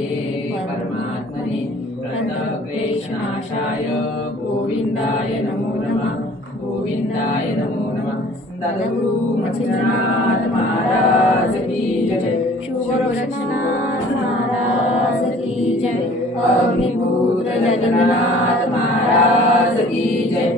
परमात्मने प्रणतक्लेशनाशाय गोविंदाय नमो नमः गोविंदाय नमो नमः। दादागुरु मच्छिंद्रनाथ महाराज की जय। शुभरक्षनाथ महाराज की जय। अग्निपुत्र जगन्नाथ महाराज की जय।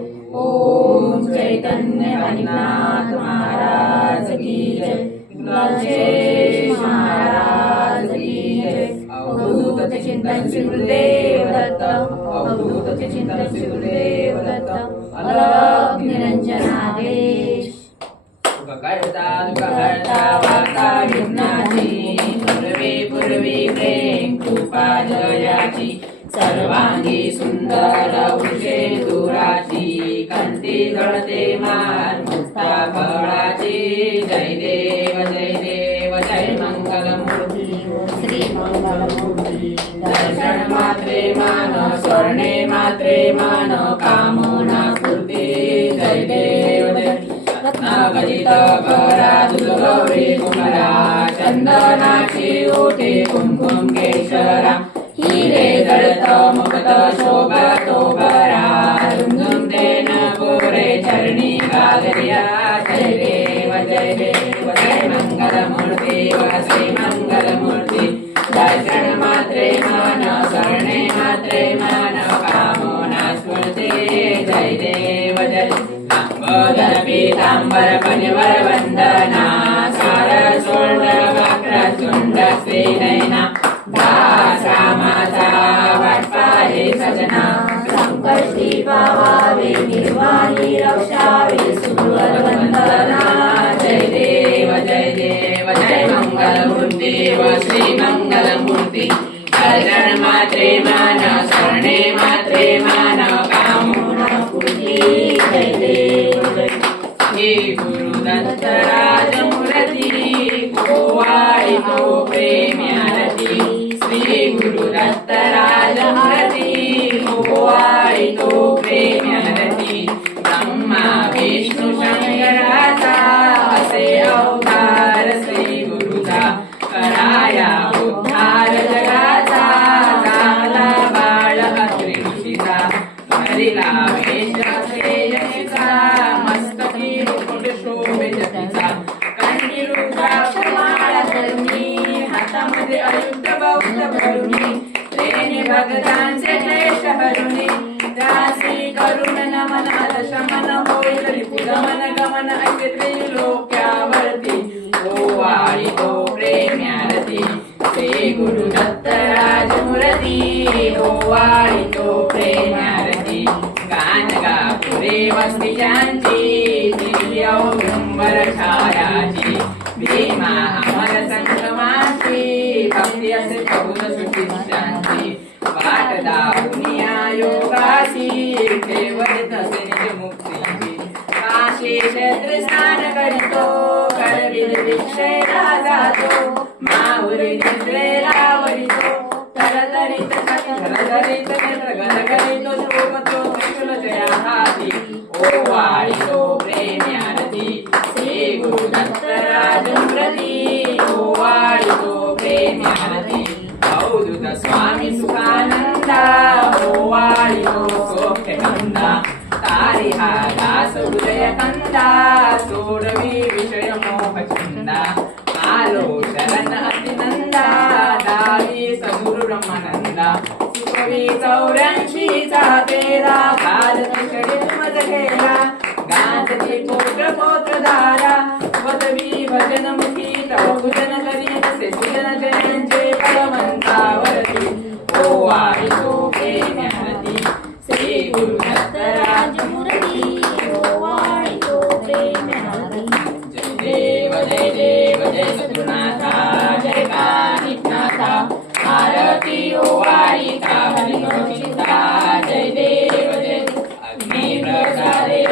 ओम चैतन्य हरिनाथ महाराज की जय। गणेश महाराज की जय। अवधूत चिंतन श्री गुरुदेव दत्त। अवधूत चिंतन श्री गुरुदेव दत्त। अलग निरंजन आदेश। करता वार्ता विघ्नाची पूर्वी प्रेम कृपा जयाची सर्वांगी सुंदर वृषे दुराची कंठी जळते मान मुक्ता फळाची। जय देव जय मंगलमूर्ती श्री मंगलमूर्ती। दर्शन मात्रे मान स्वर्णे मात्रे मान कामना स्फूर्ती। जय देव रत्नागदित करा दुर्गौरी कुमरा चंदनाची ओठे कुंकुम केशरा हिरे जळत मुक्त शोभतो बरा झुमझुमतेन कोरे चरणी गागरिया। जय देव जय मंगलमूर्ती श्री मंगलमूर्ती। दर्शन मात्रे मान स्वर्णे मात्रे मान कामना स्फूर्ती। जय देव जय बोधन पीतांबर परिवर वंदना सार सोंड वक्रतुंड श्रीनयना दास रामाचा वाटपाहे सजना संकष्टी पावावे निर्वाणी रक्षावे सुरवर वंदना। जय देव जय मंगलमूर्ती व श्री मंगलमूर्ती। दर्शन मात्रे मान स्वर्णे मात्रे मान कामना स्फूर्ती। जय देव श्री गुरुदत्त राजमूर्ती गोवाळितो प्रेम्यारती। श्री गुरुदत्त राजमूर्ती गोवाळितो प्रेम्यारती। ब्रह्मा विष्णू शंकराचा असे अवतार श्री गुरुचा कराया उद्धार जगाचा झाला बाळ अत्रि ऋषीचा हरिला वेश श्रेयसीचा मस्तकी मुकुट शोभे जतीचा कंठी रुद्राक्ष माळा धरुणी हातामध्ये अयुक्त बौद्ध भरुणी प्रेमी भगतांचे क्लेश हरुणी दासी करुण नमन शमन होईल रिपुदमन गमन ऐसे त्रिलोक्यावरती गोवाळी तो प्रेम्यारती। श्री गुरुदत्त राजमूर्ती गोवाळी तो प्रेम्यारती। गानगा पुरे वस्तिजांची दिव्यौंबर छायाची भीमा अमर संगमाची भक्ती असे प्रभुत सुशिष्यांची वाट दारुनिया योगासी ठेवत असे निज मुक्तीची। काशी क्षेत्र स्नान करितो करविल दीक्षेला जातो माहुरी निद्रेला वरितो तरतरीत नेत्र गलगलितो शोभतो त्रिशूल जया हाती ओवाळितो प्रेम्यारती। श्री गुरुदत्त राजमूर्ती ओवाळितो प्रेम्यारती। अवधूत स्वामी सुखानंदा ओवाळितो सौख्यकंदा तारी हा दास हृदय कंदा सोडवी विषय मोह चंदा आलो शरण अतिनंदा दावी सद्गुरु ब्रह्मानंदा सुखवी 84चा तेरा भारत षडीत मज घेरा गातची पोत्र धारा वदवी भजन मुखी तव पूजन करी तसे पूजन जयांचे परमंतावरती ओवाळितो प्रेम्यारती। श्री गुरुदत्त राजमूर्ती ओवाळितो प्रेम्यारती। जय देव जय सद्गुरुनाथा जय कानिनाथा आरती ओवाळिता हरिभक्तिता। जय देव जय अग्नि प्रसादे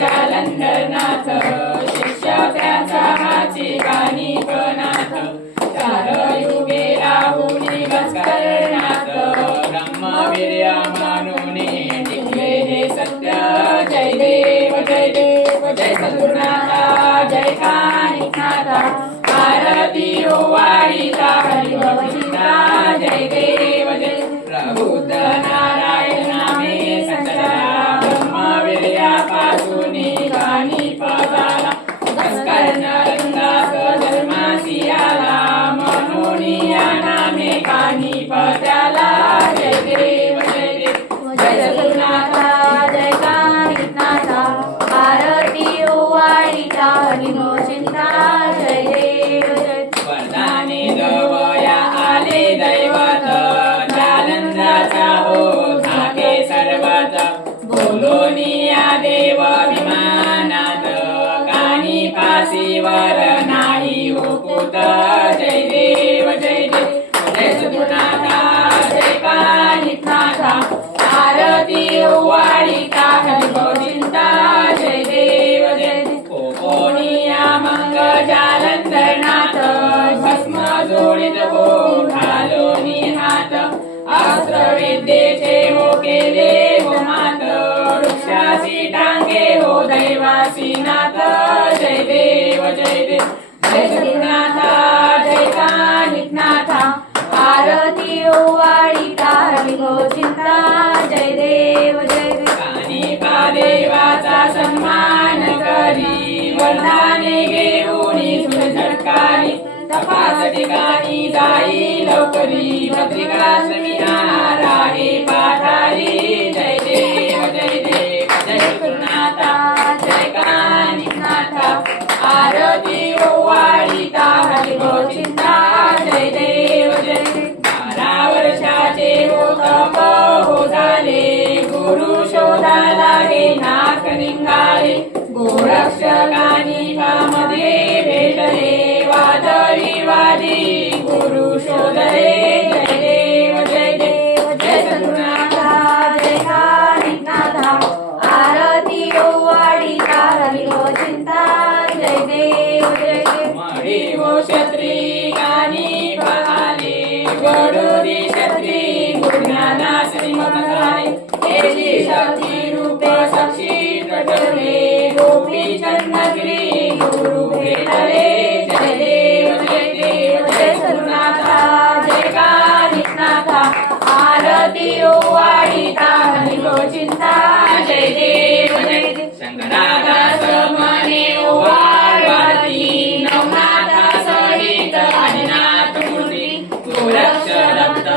जालंधरनाथ शिष्य त्याचा हाची कानिकनाथ चार युगे राहुनी भास्करनाथ ब्रह्मवीर्य मानुनी टिकले हे सत्य। जय देव जय सद्गुरुनाथा जय कानिनाथा आरती ओवाळिता हरिभक्तिता। चिंता जय देव जय प्रबुद्ध नारायण नामे संतरा ब्रह्मवीर्यापासून गाणी पदाला कर्ण रंगास धर्मासी आला म्हणून या नामे गाणी पदाला जय देव जय देव जय सद्गुरुनाथा जय कानिनाथा आरती ओवाळीता हरिगो चिंता जय देव जय वरदानी जवया आले दैवत आनंदाचा हो धाके सर्वत बोलोनिया देव विमानात कानी फाशीवर नाही उपुत जय देव जय देव जय सद्गुरुनाथा जय कानिनाथा आरती ओवाळीता हरिगो चिंता जय देव जय देव कोणिया मंग जालंधरनाथ भस्म जोडित हो घालोनी हात अस्त्र विद्येचे हो केले हो मात वृक्षासी टांगे हो दैवासी नाथ जय देव जय देव जय सद्गुरुनाथा जय कानिनाथा आरती ओवाळीता हरिगो चिंता जय देव जय देव कानिपा देवाचा सन्मान करी वरदाने घेऊनी झटकारी तपास ठिकाणी जाई लवकरी भद्रिकाश्रमी राहे पाठारी जय देव जय देव जय सद्गुरुनाथा जय कानिनाथा आरती ओवाळीता हरिगो चिंता जय देव जय देव 12 वर्षाचे हो तप हो झाले गुरु शोधाला गे नाथ निघाले गोरक्षकानी मध्ये भेटले वादविवादी गुरु शोधले जय देव जय देव जय सद्गुरुनाथा जय कानिनाथा आरती ओवाळीता हरिगो चिंता जय देव जय देव मढी हो क्षत्री कानी पाले गडोरी क्षत्री गुरुज्ञाना श्रीमंताले तेजी शक्ती रूप साक्षी प्रकटले गोपी चंद्रगिरी गुरु भेटले जय देव जय सद्गुरुनाथा जय कानिनाथा आरती ओवाळीता हरिगो चिंता जय देव जय देव शंकरादास मने ओवाळवाती नवनाथा सहित आदिनाथ मूर्ती गोरक्ष रक्त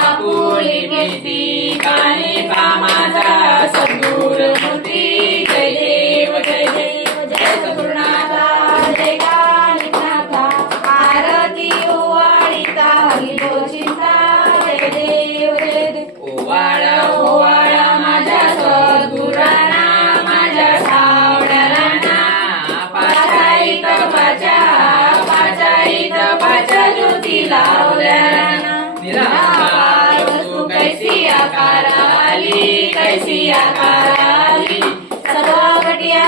आपुली कीर्ती कानिपा माझा सद्गुरु मूर्ती जय देव जय देव जय सद्गुरुनाथा जय कानिनाथा आरती ओवाळीता हरिगो चिंता जय देव जय देव ओवाळा ओवाळा माझ्या सद्गुराना माझ्या सावळ्याला पाचाईत पाचा ज्योती लावल्या निराकार वस्तू कैसी आकाराली कैसी आकाराली सर्व घटिया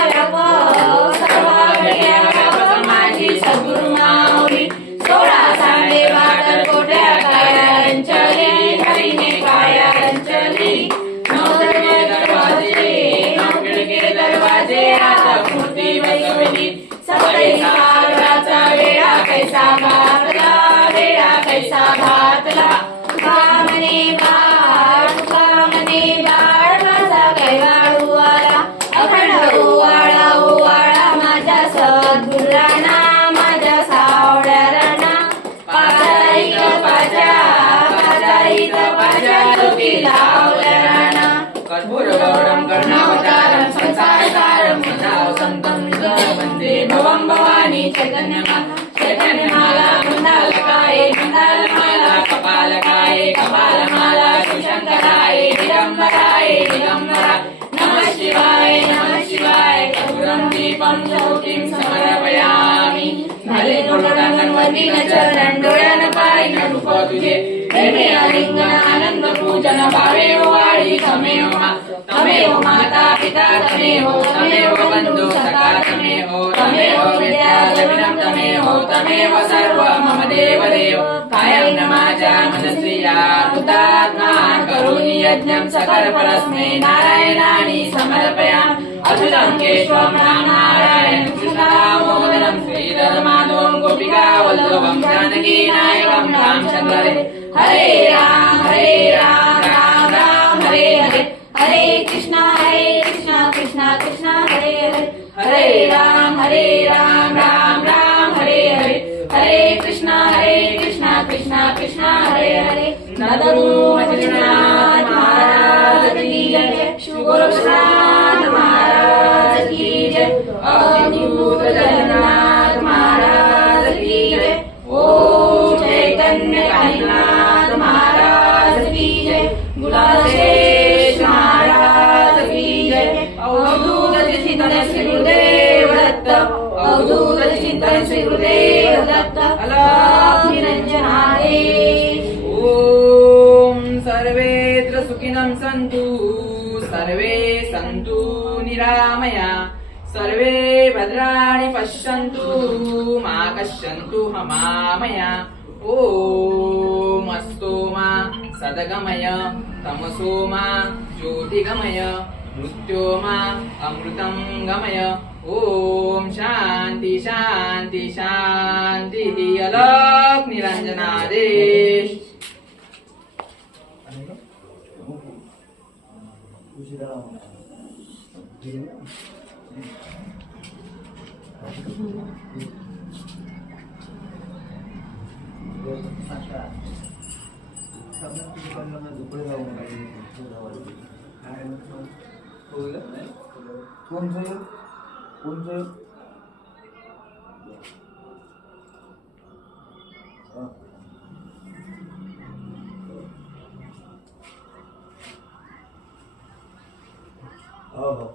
व्यापक माझी सद्गुरु माऊली 16 साडे 12 कोट्या कायांचली हरिने कायांचली 9 दरवाजे 9 खिडके दरवाजे आता मूर्ती बसवली सगळे सागराचा वेळा कैसा घातला वेळा कैसा घातला कामने बाळ माझा कैवाळू आला अखंड ओवाळा ओवाळा माझ्या सद्गुराना माझ्या सावड्या राणा पाजाईत पाजा ज्योती लावल्या राणा कर्पूरगौरं करुणावतारं संसारसारं सदावसन्तं वन्दे भवं भवानी चैतन्यमाला मण्डलकाये मण्डलमाला कपालकाये कपालमाला शिवशङ्कराय दिगम्बराय दिगम्बरा नमः शिवाय कर्पूरं दीपं ज्योतिं समर्पयामि भले गुरुरंगन वंदिन चरण डोळ्यान पाहिन रूप तुझे प्रेमे आलिंगन आनंद पूजन भावे ओवाळी तमेव माता पिता तमेव बंधु सखा तमेव विद्या जविनं तमेव सर्व मम देव कायं न माझ्या मनस्त्रिया हुतात्मा करोमि यज्ञं सकल परस्मै नारायणानि समर्पयामि अच्युतं केशवं नारायण कृष्णदामोदरं श्रीधरमाधवं गोपिका वल्लभं जानकी नायकं रामचन्द्र हरे राम राम राम हरे हरे हरे कृष्णा कृष्णा कृष्णा हरे हरे हरे राम राम राम हरे हरे हरे कृष्णा कृष्णा कृष्णा हरे हरे नदरू मजनाथ महाराज की जय श्री गोरक्षनाथ महाराज की जय अवधूत जगन्नाथ महाराज की जय ओम चैतन्य कालीनाथ महाराज की जय गुलाशेष महाराज की जय अवधूत चिंतन श्री गुरुदेव दत्त अवधूत चिंतन श्री गुरुदेव दत्त अलग निरंजनादेश ओम सर्वेत्र सुखिनं सन्तु सर्वे सन्तु निरामया सर्वे भद्राणि पश्यन्तु मा कश्चिन्तो हमामया ओम अस्तो मा सदगमय तमसो मा ज्योतिगमय मृत्योर्मा अमृतं गमय ओम शांति शांति शांति अलग निरंजनादेश कोणचं हो